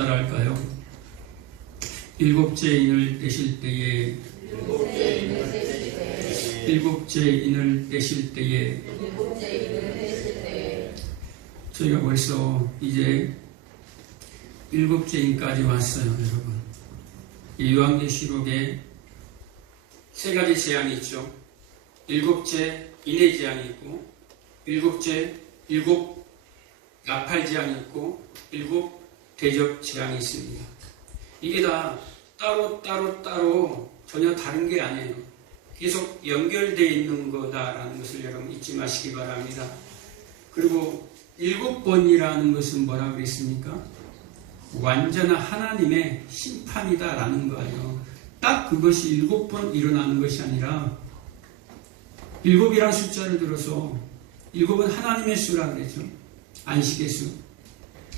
따라할까요? 일곱째 인을 떼실 때에 일곱째 인을 떼실 때에 저희가 벌써 이제 일곱째 인까지 왔어요, 여러분. 이 요한계시록에 세 가지 재앙이 있죠. 일곱째 인의 재앙이 있고, 일곱 나팔 재앙이 있고, 일곱 대접 재앙이 있습니다. 이게 다 따로 전혀 다른 게 아니에요. 계속 연결되어 있는 거다라는 것을 여러분 잊지 마시기 바랍니다. 그리고 7번이라는 것은 뭐라고 그랬습니까? 완전한 하나님의 심판이다라는 거예요. 딱 그것이 7번 일어나는 것이 아니라 7이라는 숫자를 들어서 7은 하나님의 수라 그랬죠. 안식의 수.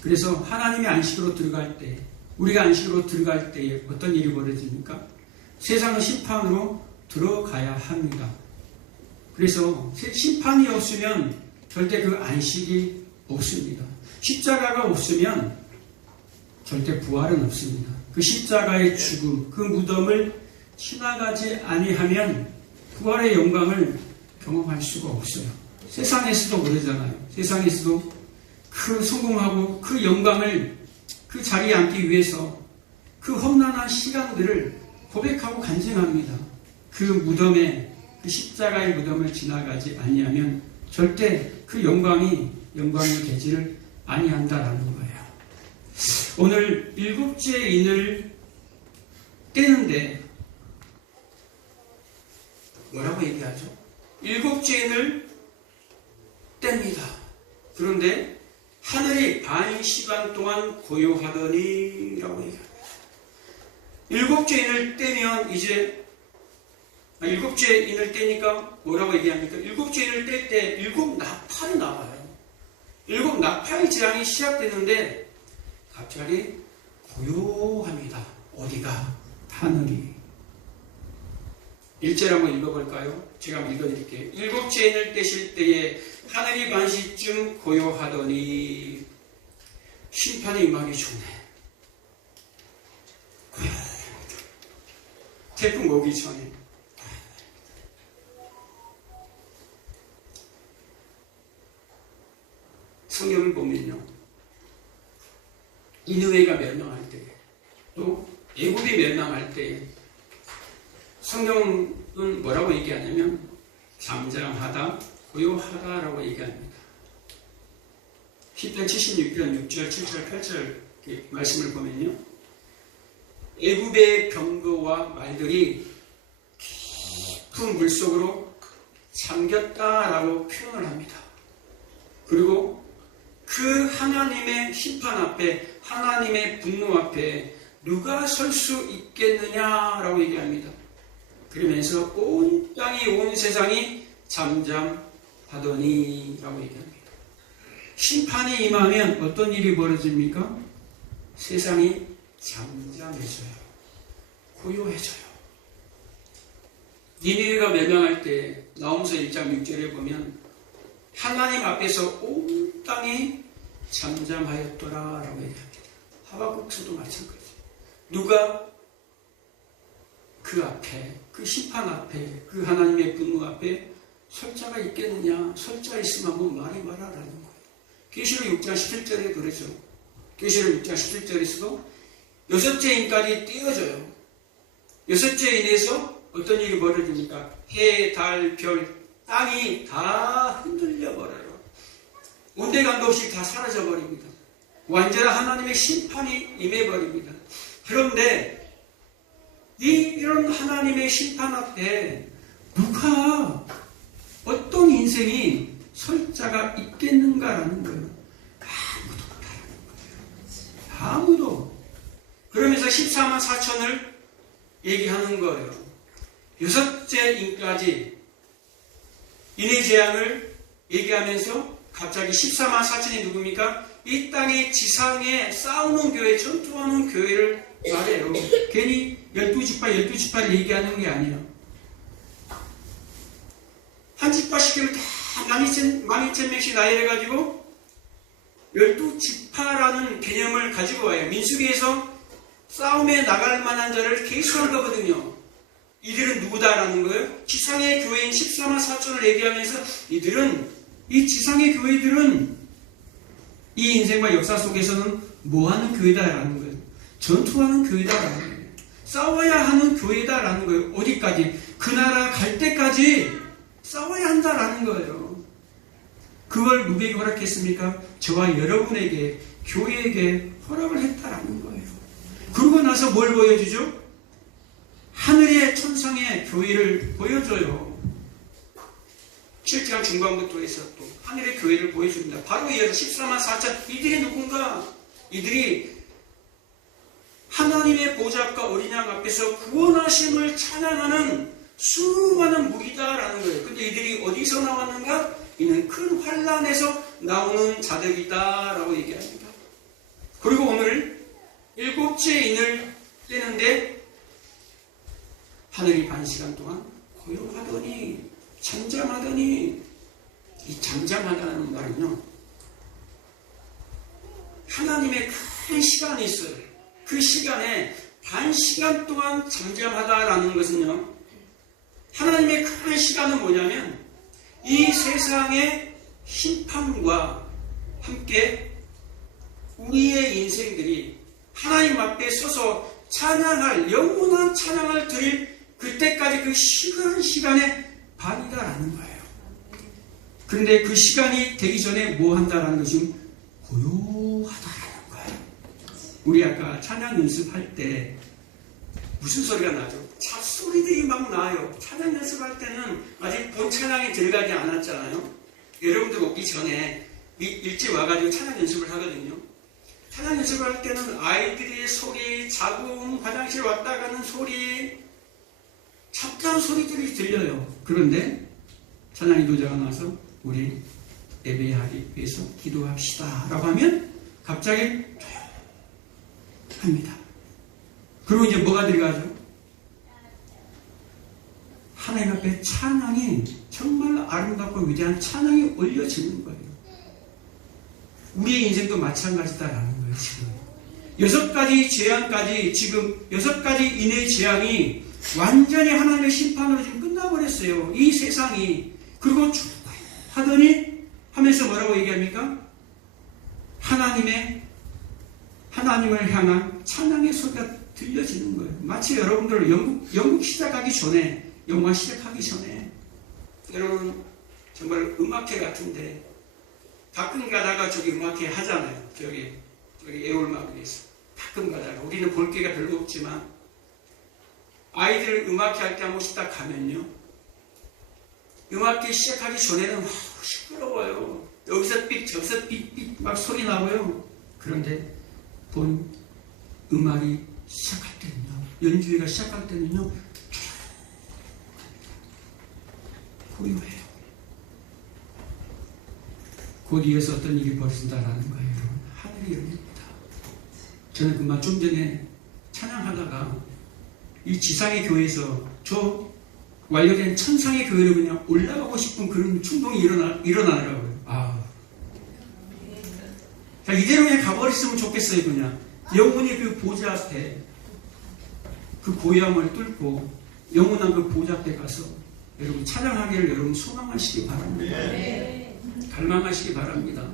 그래서 하나님의 안식으로 들어갈 때, 우리가 안식으로 들어갈 때에 어떤 일이 벌어집니까? 세상의 심판으로 들어가야 합니다. 그래서 심판이 없으면 절대 그 안식이 없습니다. 십자가가 없으면 절대 부활은 없습니다. 그 십자가의 죽음, 그 무덤을 지나가지 아니하면 부활의 영광을 경험할 수가 없어요. 세상에서도 그러잖아요. 세상에서도 그 성공하고 그 영광을 그 자리에 앉기 위해서 그 험난한 시간들을 고백하고 간증합니다. 그 무덤에, 그 십자가의 무덤을 지나가지 아니하면 절대 그 영광이 되지를 아니한다라는 거예요. 오늘 일곱째 인을 떼는데 뭐라고 얘기하죠? 일곱째 인을 뗍니다. 그런데 하늘이 반시간 동안 고요하더니 라고 얘기합니다. 일곱째 인을 떼면 이제 일곱째 인을 떼니까 뭐라고 얘기합니까? 일곱째 인을 뗄 때 일곱 나팔이 나와요. 일곱 나팔 재앙이 시작되는데 갑자기 고요합니다. 어디가? 하늘이. 1절 한번 읽어볼까요? 제가 한번 읽어드릴게요. 일곱째 인을 떼실 때에 하늘이 반시쯤 고요하더니 심판이 임하기 전에 고요합니다. 태풍 오기 전에 성경을 보면요, 니느웨가 멸망할 때, 또 애굽이 멸망할 때 성경은 뭐라고 얘기하냐면 잠잠하다, 고요하다라고 얘기합니다. 시편 76편 6절, 7절, 8절 말씀을 보면요, 애굽의 병거와 말들이 깊은 물속으로 잠겼다라고 표현을 합니다. 그리고 그 하나님의 심판 앞에, 하나님의 분노 앞에 누가 설 수 있겠느냐라고 얘기합니다. 그러면서 온 땅이, 온 세상이 잠잠하더니 라고 얘기합니다. 심판이 임하면 어떤 일이 벌어집니까? 세상이 잠잠해져요. 고요해져요. 니느웨가 멸망할 때 나홈서 1장 6절에 보면 하나님 앞에서 온 땅이 잠잠하였더라 라고 얘기합니다. 하박국서도 마찬가지. 누가 그 앞에, 그 심판 앞에, 그 하나님의 분노 앞에 설 자가 있겠느냐? 설 자 있으면 한번 말해봐라라는 거예요. 계시록 6장 17절에 그러죠. 계시록 6장 17절에서도 6째 인까지 띄어져요. 6째 인에서 어떤 일이 벌어집니까? 해, 달, 별, 땅이 다 흔들려 버려요. 온데간도 없이 다 사라져 버립니다. 완전한 하나님의 심판이 임해 버립니다. 그런데 이런 하나님의 심판 앞에 누가, 어떤 인생이 설 자가 있겠는가라는 거예요. 아무도 못하는 거예요. 아무도. 그러면서 14만 4천을 얘기하는 거예요. 6째 인까지 인의 재앙을 얘기하면서 갑자기 14만 4천이 누굽니까? 이 땅의 지상에 싸우는 교회, 전투하는 교회를 말해요. 괜히 12지파를 얘기하는 게 아니에요. 한 지파 시키를 다 12,000명씩 나열해가지고 12지파라는 개념을 가지고 와요. 민수기에서 싸움에 나갈 만한 자를 계수한 거거든요. 이들은 누구다라는 거예요? 지상의 교회인 14만 4천을 얘기하면서 이 지상의 교회들은 이 인생과 역사 속에서는 뭐하는 교회다라는 거예요. 전투하는 교회다라는 거예요. 싸워야 하는 교회다라는 거예요. 어디까지? 그 나라 갈 때까지 싸워야 한다라는 거예요. 그걸 누구에게 허락했습니까? 저와 여러분에게, 교회에게 허락을 했다라는 거예요. 그러고 나서 뭘 보여주죠? 하늘의 천상의 교회를 보여줘요. 7장 중반부터 해서 또 하늘의 교회를 보여줍니다. 바로 이어서 14만 4천, 이들이 누군가? 이들이 하나님의 보좌과 어린 양 앞에서 구원하심을 찬양하는 수많은 무리다라는 거예요. 근데 이들이 어디서 나왔는가? 이는 큰 환란에서 나오는 자들이다라고 얘기합니다. 그리고 오늘 7째 인을 떼는데 하늘이 반 시간 동안 고요하더니 잠잠하더니, 이 잠잠하다는 말은요, 하나님의 큰 시간이 있어요. 그 시간에 반 시간 동안 잠잠하다라는 것은요, 하나님의 큰 시간은 뭐냐면 이 세상의 심판과 함께 우리의 인생들이 하나님 앞에 서서 찬양할, 영원한 찬양을 드릴 그때까지 그 시간의 반이다라는 거예요. 그런데 그 시간이 되기 전에 뭐 한다라는 것이 고요하다라는 거예요. 우리 아까 찬양 연습할 때 무슨 소리가 나죠? 잣소리들이 막 나요. 찬양 연습할 때는 아직 본 찬양이 들어가지 않았잖아요. 여러분들 오기 전에 일찍 와가지고 찬양 연습을 하거든요. 찬양 연습을 할 때는 아이들의 소리, 자궁, 화장실 왔다 가는 소리, 잡다한 소리들이 들려요. 그런데 찬양 인도자가 나와서 우리 예배하기 위해서 기도합시다 라고 하면 갑자기 조용합니다. 그리고 이제 뭐가 들어가죠? 하나님 앞에 찬양이, 정말 아름답고 위대한 찬양이 올려지는 거예요. 우리의 인생도 마찬가지다라는 거예요. 지금 6가지 재앙까지, 지금 6가지 인의 재앙이 완전히 하나님의 심판으로 지금 끝나버렸어요. 이 세상이. 그리고 쭉 하더니 하면서 뭐라고 얘기합니까? 하나님을 향한 찬양의 소리가 들려지는 거예요. 마치 여러분들 영국 시작하기 전에, 영화 시작하기 전에, 여러분 정말 음악회 같은데 가끔 가다가 저기 음악회 하잖아요. 저기 애월마을에서 가끔 가다가, 우리는 볼 기회가 별로 없지만 아이들 음악회 할 때 한 번씩 딱 가면요, 음악회 시작하기 전에는 시끄러워요. 여기서 삑 저기서 삑삑 막 소리 나고요. 그런데 본 음악이 시작할 때는요, 연주회가 시작할 때는요, 고요해요. 곧 이어서 어떤 일이 벌어진다라는 거예요. 여러분, 하늘이 열립니다. 저는 금방 좀 전에 찬양하다가 이 지상의 교회에서 저 완료된 천상의 교회로 그냥 올라가고 싶은 그런 충동이 일어나더라고요. 자, 이대로 그냥 가버렸으면 좋겠어요. 그냥 영원히 그 보좌 앞에, 그 고요함을 뚫고 영원한 그 보좌 앞에 가서 여러분 찬양하기를 여러분 소망하시기 바랍니다. 갈망하시기 바랍니다.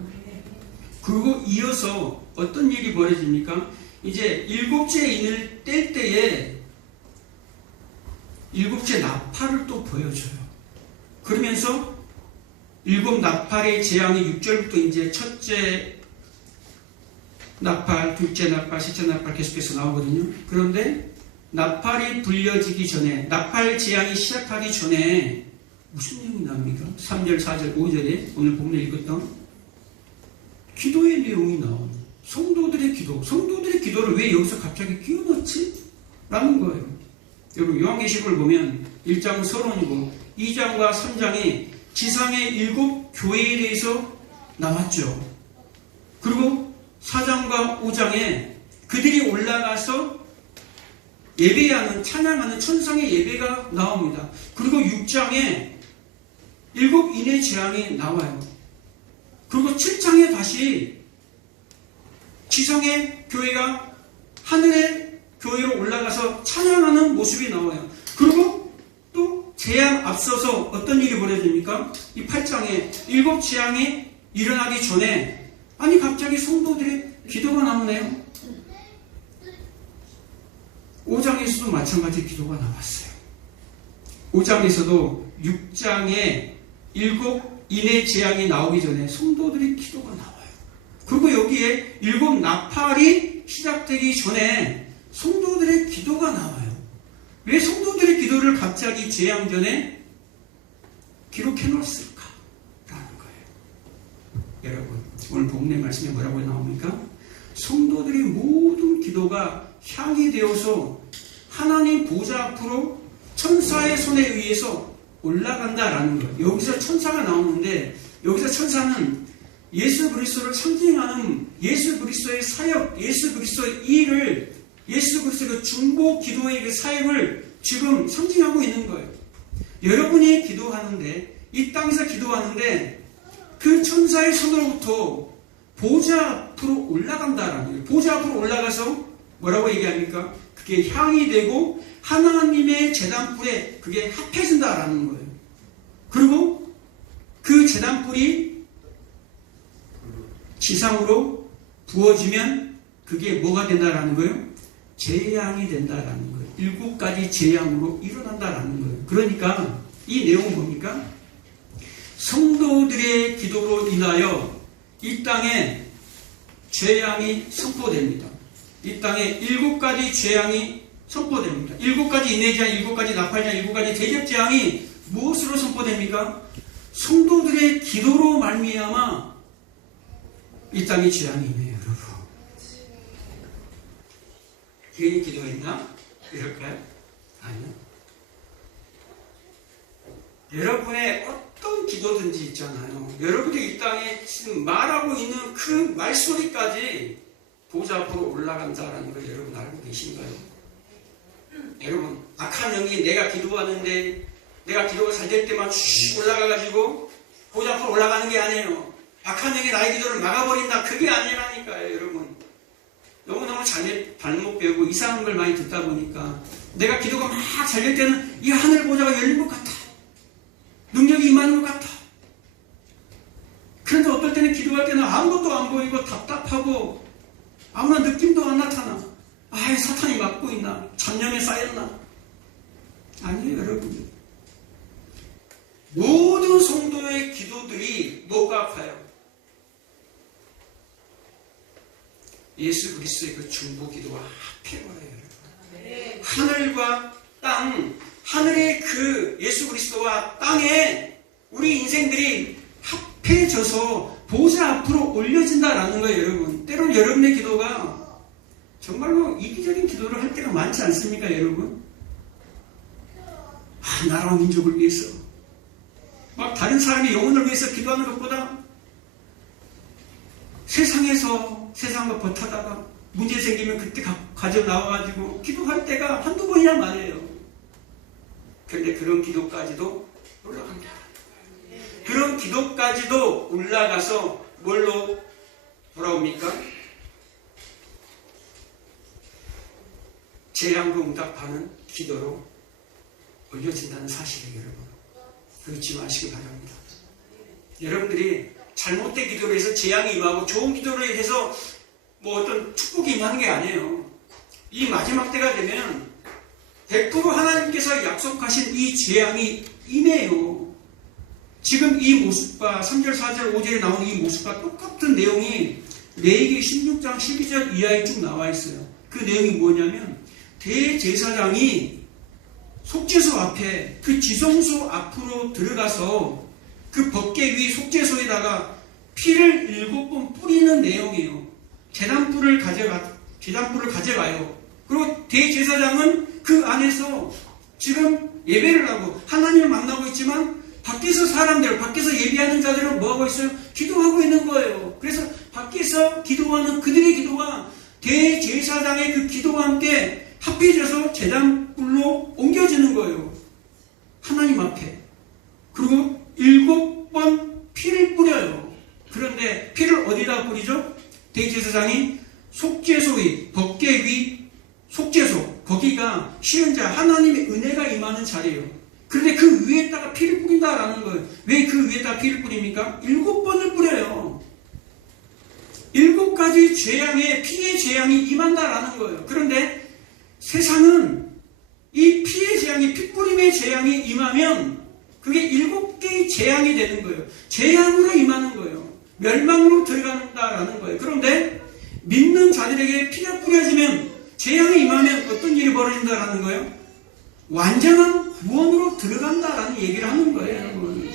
그리고 이어서 어떤 일이 벌어집니까? 이제 7째 인을 뗄 때에 7째 나팔을 또 보여줘요. 그러면서 7 나팔의 재앙이 6절부터 이제 첫째 나팔, 둘째 나팔, 셋째 나팔 계속해서 나오거든요. 그런데 나팔이 불려지기 전에, 나팔 재앙이 시작하기 전에 무슨 내용이 나옵니까? 3절, 4절, 5절에 오늘 본문에 읽었던 기도의 내용이 나옵니다. 성도들의 기도. 성도들의 기도를 왜 여기서 갑자기 끼워넣지? 라는 거예요. 여러분 요한계시록을 보면 1장은 서론이고 2장과 3장이 지상의 7 교회에 대해서 나왔죠. 그리고 4장과 5장에 그들이 올라가서 예배하는, 찬양하는 천상의 예배가 나옵니다. 그리고 6장에 7 인의 재앙이 나와요. 그리고 7장에 다시 지성의 교회가 하늘의 교회로 올라가서 찬양하는 모습이 나와요. 그리고 또 재앙 앞서서 어떤 일이 벌어집니까? 이 8장에 7 재앙이 일어나기 전에 아니 갑자기 성도들의 기도가 나오네요. 5장에서도 마찬가지 기도가 나왔어요. 5장에서도 6장에 7 인의 재앙이 나오기 전에 성도들의 기도가 나와요. 그리고 여기에 7 나팔이 시작되기 전에 성도들의 기도가 나와요. 왜 성도들의 기도를 갑자기 재앙 전에 기록해 놓았을까? 라는 거예요. 여러분, 오늘 본문의 말씀에 뭐라고 나옵니까? 성도들의 모든 기도가 향이 되어서 하나님 보좌 앞으로 천사의 손에 의해서 올라간다라는 거예요. 여기서 천사가 나오는데 여기서 천사는 예수 그리스도를 상징하는 예수 그리스도의 사역, 예수 그리스도의 일을, 예수 그리스도의 그 중보 기도의 그 사역을 지금 상징하고 있는 거예요. 여러분이 기도하는데, 이 땅에서 기도하는데 그 천사의 손으로부터 보좌 앞으로 올라간다라는 거예요. 보좌 앞으로 올라가서 뭐라고 얘기합니까? 그게 향이 되고 하나님의 제단불에 그게 합해진다라는 거예요. 그리고 그 제단불이 지상으로 부어지면 그게 뭐가 된다라는 거예요? 재앙이 된다라는 거예요. 7가지 재앙으로 일어난다라는 거예요. 그러니까 이 내용은 뭡니까? 성도들의 기도로 인하여 이 땅에 재앙이 선포됩니다. 이 땅에 7가지 재앙이 선포됩니다. 7가지 인내재앙, 7가지 나팔재앙, 7가지 대접재앙이 무엇으로 선포됩니까? 성도들의 기도로 말미암아 이 땅에 재앙이 임해요, 여러분. 괜히 기도했나? 이럴까요? 아니요. 여러분의 어떤 기도든지 있잖아요. 여러분들이 이 땅에 지금 말하고 있는 그 말소리까지 보좌 앞으로 올라간다라는 걸 여러분 알고 계신가요? 여러분, 악한 영이 내가 기도하는데 내가 기도가 잘 될 때만 쭉 올라가가지고 보좌 앞으로 올라가는 게 아니에요. 악한 영이 나의 기도를 막아버린다. 그게 아니라니까요, 여러분. 너무너무 잘못 배우고 이상한 걸 많이 듣다 보니까 내가 기도가 막 잘 될 때는 이 하늘 보좌가 열린 것 같아. 능력이 임하는 것 같아. 그런데 어떨 때는 기도할 때는 아무것도 안 보이고 답답하고 아무런 느낌도 안 나타나. 아예 사탄이 막고 있나? 잡념에 쌓였나? 아니에요, 여러분. 모든 성도의 기도들이 뭐가 아파요? 예수 그리스도의 그 중보 기도와 합해버려요, 여러분. 하늘과 땅, 하늘의 그 예수 그리스도와 땅에 우리 인생들이 합해져서 보좌 앞으로 올려진다라는 거예요, 여러분. 때론 여러분의 기도가 정말로 이기적인 기도를 할 때가 많지 않습니까, 여러분? 나라와 민족을 위해서 막 다른 사람의 영혼을 위해서 기도하는 것보다 세상과 버타다가 문제 생기면 그때 가져 나와가지고 기도할 때가 한두 번이야 말이에요. 그런데 그런 기도까지도 올라간다. 그런 기도까지도 올라가서 뭘로 돌아옵니까? 재앙으로 응답하는 기도로 올려진다는 사실이에요, 여러분. 그렇지 마시기 바랍니다. 여러분들이 잘못된 기도를 해서 재앙이 임하고 좋은 기도를 해서 뭐 어떤 축복이 임하는 게 아니에요. 이 마지막 때가 되면 100% 하나님께서 약속하신 이 재앙이 임해요. 지금 이 모습과 3절, 4절, 5절에 나오는 이 모습과 똑같은 내용이 레위기 16장 12절 이하에 쭉 나와 있어요. 그 내용이 뭐냐면 대제사장이 속죄소 앞에 그 지성소 앞으로 들어가서 그 법궤 위 속죄소에다가 피를 7번 뿌리는 내용이에요. 제단불을 가져가요. 그리고 대제사장은 그 안에서 지금 예배를 하고 하나님을 만나고 있지만 밖에서 밖에서 예배하는 자들은 뭐하고 있어요? 기도하고 있는 거예요. 그래서 밖에서 기도하는 그들의 기도가 대제사장의 그 기도와 함께 합해져서 제단불로 옮겨지는 거예요. 하나님 앞에. 그리고 7번 피를 뿌려요. 그런데 피를 어디다 뿌리죠? 대제사장이 속죄소의 법계 위 속죄소, 거기가 시은자 하나님의 은혜가 임하는 자리예요. 그런데 그 위에다가 피를 뿌린다라는 거예요. 왜 그 위에다가 피를 뿌립니까? 7번을 뿌려요. 7가지 재앙의 피의 재앙이 임한다라는 거예요. 그런데 세상은 이 피의 재앙이, 피 뿌림의 재앙이 임하면 그게 7개의 재앙이 되는 거예요. 재앙으로 임하는 거예요. 멸망으로 들어간다라는 거예요. 그런데 믿는 자들에게 피가 뿌려지면, 재앙이 임하면 어떤 일이 벌어진다라는 거예요? 완전한 구원으로 들어간다라는 얘기를 하는 거예요, 여러분.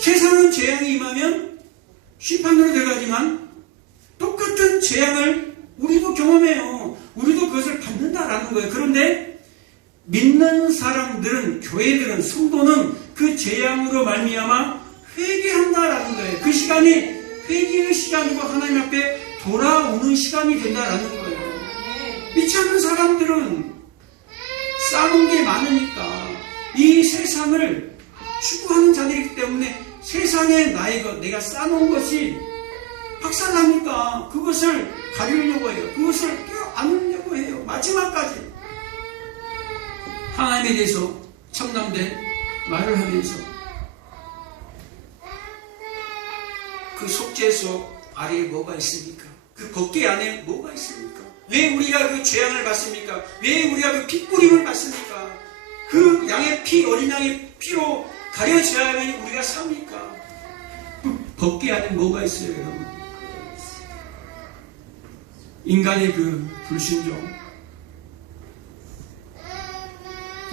세상은 재앙이 임하면 심판으로 들어가지만 똑같은 재앙을 우리도 경험해요. 우리도 그것을 받는다라는 거예요. 그런데 믿는 사람들은, 교회들은, 성도는 그 재앙으로 말미암아 회개한다라는 거예요. 그 시간이 회개의 시간이고 하나님 앞에 돌아오는 시간이 된다라는 거예요. 믿지 않는 사람들은 쌓아놓은 게 많으니까 이 세상을 추구하는 자들이기 때문에 세상에 내가 쌓아놓은 것이 박살나니까 그것을 가리려고 해요. 그것을 껴안으려고 해요. 마지막까지 하나님에 대해서 참남된 말을 하면서 그 속죄소 아래에 뭐가 있습니까? 그 법궤 안에 뭐가 있습니까? 왜 우리가 그 재앙을 받습니까? 왜 우리가 그 핏뿌림을 받습니까? 그 양의 피, 어린 양의 피로 가려져야만 우리가 삽니까? 그 법궤 안에 뭐가 있어요, 여러분? 인간의 그 불순종,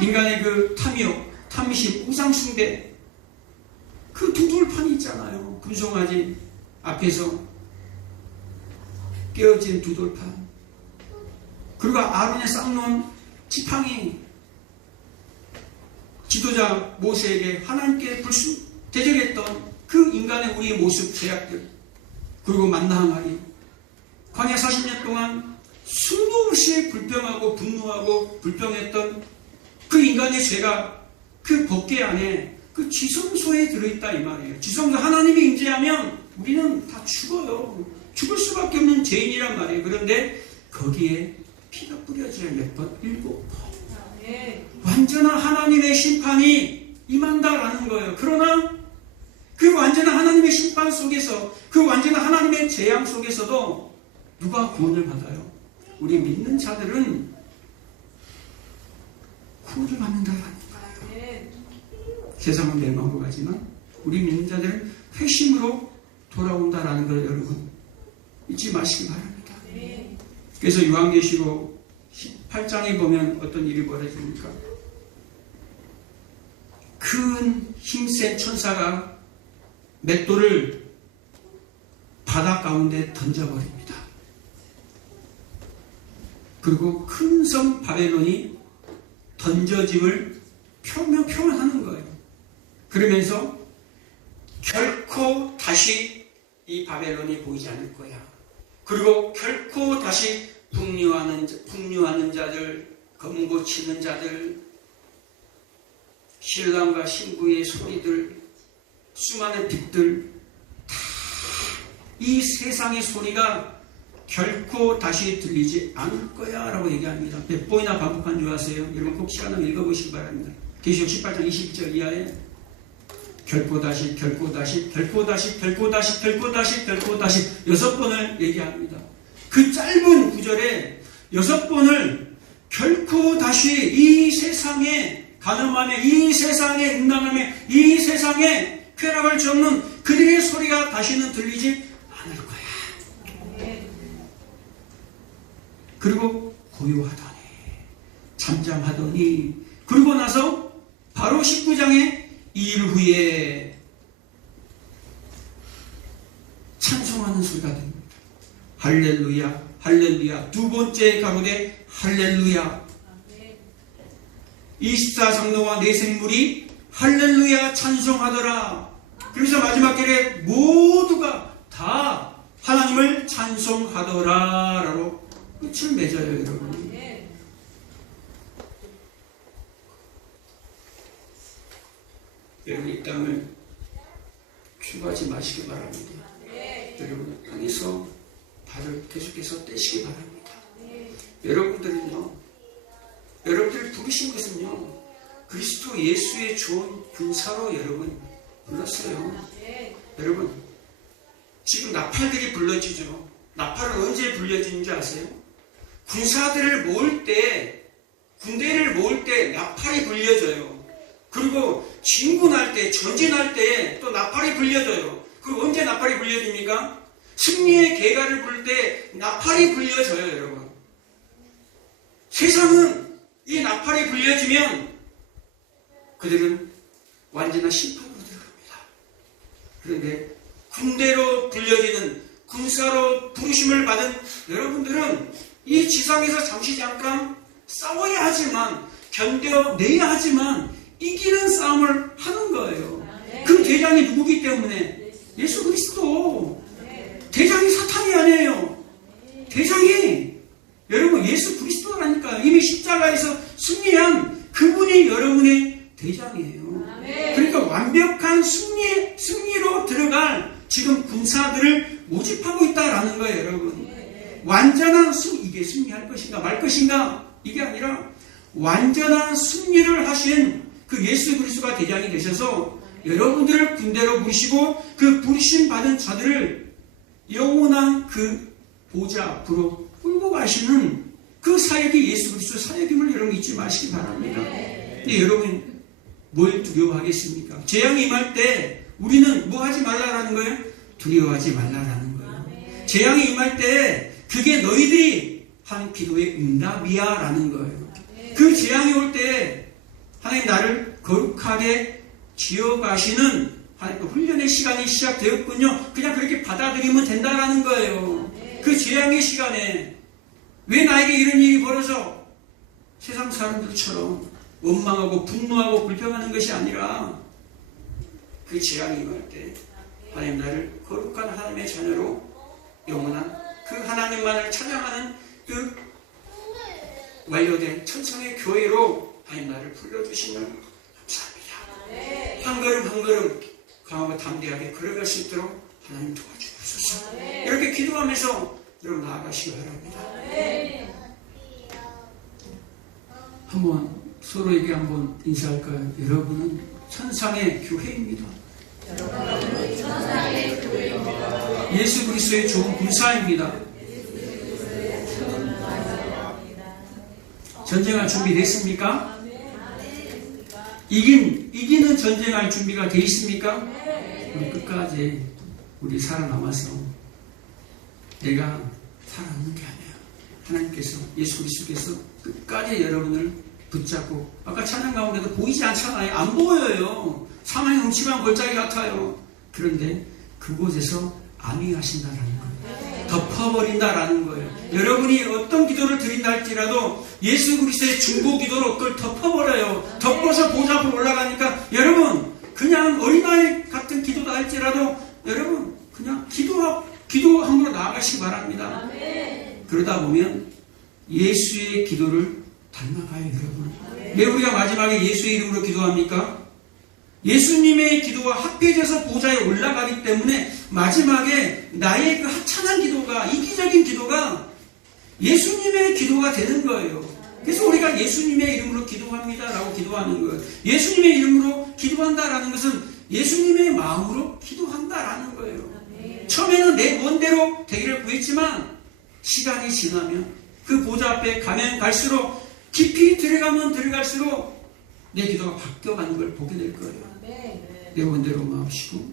인간의 그 탐욕, 탐심, 우상숭배, 그 두들판이 있잖아요. 군송아지 앞에서 깨어진 두들판, 그리고 아론의 쌓아놓은 지팡이, 지도자 모세에게 하나님께 대적했던 그 인간의 우리의 모습, 제약들, 그리고 만나 항아리, 광야 40년 동안 수도 없이 불평하고 분노하고 불평했던 그 인간의 죄가 그 법궤 안에 그 지성소에 들어있다 이 말이에요. 지성소, 하나님이 임재하면 우리는 다 죽어요. 죽을 수밖에 없는 죄인이란 말이에요. 그런데 거기에 피가 뿌려져야 몇 번? 7번. 완전한 하나님의 심판이 임한다라는 거예요. 그러나 그 완전한 하나님의 심판 속에서, 그 완전한 하나님의 재앙 속에서도 누가 구원을 받아요? 우리 믿는 자들은 구원을 받는다라는 거예요. 세상은 멸망으로 가지만 우리 믿는 자들은 회심으로 돌아온다라는 걸 여러분 잊지 마시기 바랍니다. 그래서 요한계시록 18장에 보면 어떤 일이 벌어집니까? 큰 힘센 천사가 맷돌을 바다 가운데 던져버립니다. 그리고 큰 섬 바벨론이 던져짐을 표현하는 거예요. 그러면서 결코 다시 이 바벨론이 보이지 않을 거야. 그리고 결코 다시 풍류하는 자들, 검고치는 자들, 신랑과 신부의 소리들, 수많은 빛들, 다 이 세상의 소리가 결코 다시 들리지 않을 거야 라고 얘기합니다. 몇 번이나 반복한 줄 아세요? 여러분 꼭 시간을 읽어보시기 바랍니다. 계시록 18장 22절 이하에 결코 다시, 결코 다시, 결코 다시, 결코 다시, 결코 다시, 결코 다시 6번을 얘기합니다. 그 짧은 구절에 6번을 결코 다시 이 세상에 가늠하며, 이 세상에 응당하며, 이 세상에 쾌락을 쫓는 그들의 소리가 다시는 들리지 않을 거야. 그리고 고요하더니, 잠잠하더니, 그러고 나서 바로 19장에 일 후에 찬송하는 소리가 됩니다. 할렐루야, 할렐루야. 두 번째 가로되 할렐루야. 24장로와 네 생물이 할렐루야 찬송하더라. 그래서 마지막 절에 모두가 다 하나님을 찬송하더라 라고 끝을 맺어요, 여러분. 여러분 이 땅을 추구하지 마시기 바랍니다. 여러분 땅에서 발을 계속해서 떼시기 바랍니다. 여러분들은요, 여러분들 부르신 것은요, 그리스도 예수의 좋은 군사로 여러분 불렀어요. 여러분, 지금 나팔들이 불러지죠. 나팔은 언제 불려지는지 아세요? 군사들을 모을 때, 군대를 모을 때 나팔이 불려져요. 그리고 진군할 때, 전진할 때 또 나팔이 불려져요. 그리고 언제 나팔이 불려집니까? 승리의 계가를 부를 때 나팔이 불려져요, 여러분. 세상은 이 나팔이 불려지면 그들은 완전한 심판으로 들어갑니다. 그런데 군대로 불려지는 군사로 부르심을 받은 여러분들은 이 지상에서 잠깐 싸워야 하지만, 견뎌내야 하지만 이기는 싸움을 하는 거예요. 그 대장이 누구기 때문에? 예수 그리스도. 대장이 사탄이 아니에요. 대장이 여러분 예수 그리스도라니까요. 이미 십자가에서 승리한 그분이 여러분의 대장이에요. 그러니까 완벽한 승리로 들어갈 지금 군사들을 모집하고 있다라는 거예요, 여러분. 완전한 이게 승리할 것인가 말 것인가 이게 아니라 완전한 승리를 하신 그 예수 그리스도가 대장이 되셔서 여러분들을 군대로 부르시고 그 부르심 받은 자들을 영원한 그 보좌 앞으로 끌고 가시는 그 사역이 예수 그리스도 사역임을 여러분 잊지 마시기 바랍니다. 근데 여러분 뭘 두려워하겠습니까? 재앙이 임할 때 우리는 뭐 하지 말라라는 거예요? 두려워하지 말라라는 거예요. 재앙이 임할 때 그게 너희들이 한 기도의 응답이야 라는 거예요. 그 재앙이 올 때 하나님 나를 거룩하게 지어가시는 훈련의 시간이 시작되었군요. 그냥 그렇게 받아들이면 된다라는 거예요. 그 재앙의 시간에 왜 나에게 이런 일이 벌어져? 세상 사람들처럼 원망하고 분노하고 불평하는 것이 아니라 그 재앙이 임할 때 하나님 나를 거룩한 하나님의 자녀로 영원한 그 하나님만을 찬양하는 그 완료된 천상의 교회로 하나님 나를 불러주시면 감사합니다. 한 걸음 한 걸음 강하고 담대하게 걸어갈 수 있도록 하나님 도와주옵소서. 이렇게 기도하면서 여러분 나아가시기 바랍니다. 한번 서로에게 한번 인사할까요? 여러분은 천상의 교회입니다. 예수 그리스도의 좋은 군사입니다. 전쟁할 준비 됐습니까? 이기는 전쟁할 준비가 돼 있습니까? 우리 끝까지 우리 살아남아서 내가 살아남는 게 아니에요. 하나님께서 예수 그리스도께서 끝까지 여러분을 붙잡고 아까 찬양 가운데도 보이지 않잖아요. 안 보여요. 사망의 음침한 골짜기 같아요. 그런데 그곳에서 안위하신다라는 거예요. 덮어버린다라는 거예요. 여러분이 어떤 기도를 드린다 할지라도 예수 그리스도의 중보 기도로 그걸 덮어버려요. 덮어서 보좌 앞으로 올라가니까 여러분 그냥 어린아이 같은 기도다 할지라도 여러분 그냥 기도함으로 나아가시기 바랍니다. 그러다 보면 예수의 기도를 닮아가요, 여러분. 왜 우리가 마지막에 예수의 이름으로 기도합니까? 예수님의 기도와 합해져서 보좌에 올라가기 때문에 마지막에 나의 그 하찮은 기도가, 이기적인 기도가 예수님의 기도가 되는 거예요. 그래서 우리가 예수님의 이름으로 기도합니다라고 기도하는 거예요. 예수님의 이름으로 기도한다라는 것은 예수님의 마음으로 기도한다라는 거예요. 처음에는 내 멋대로 되기를 구했지만 시간이 지나면 그 보좌 앞에 가면 갈수록 깊이 들어가면 들어갈수록 내 기도가 바뀌어가는 걸 보게 될 거예요. 내 원대로 마음시고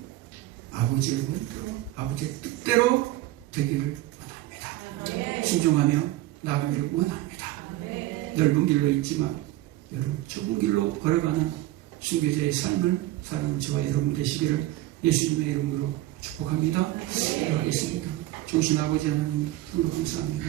아버지의 원대로 아버지의 뜻대로 되기를 원합니다. 신중하며 나아가기를 원합니다. 넓은 길로 있지만 여러분 좁은 길로 걸어가는 순교자의 삶을 사는 저와 여러분 되시기를 예수님의 이름으로 축복합니다. 기도하겠습니다. 좋으신 아버지 하나님 감사합니다.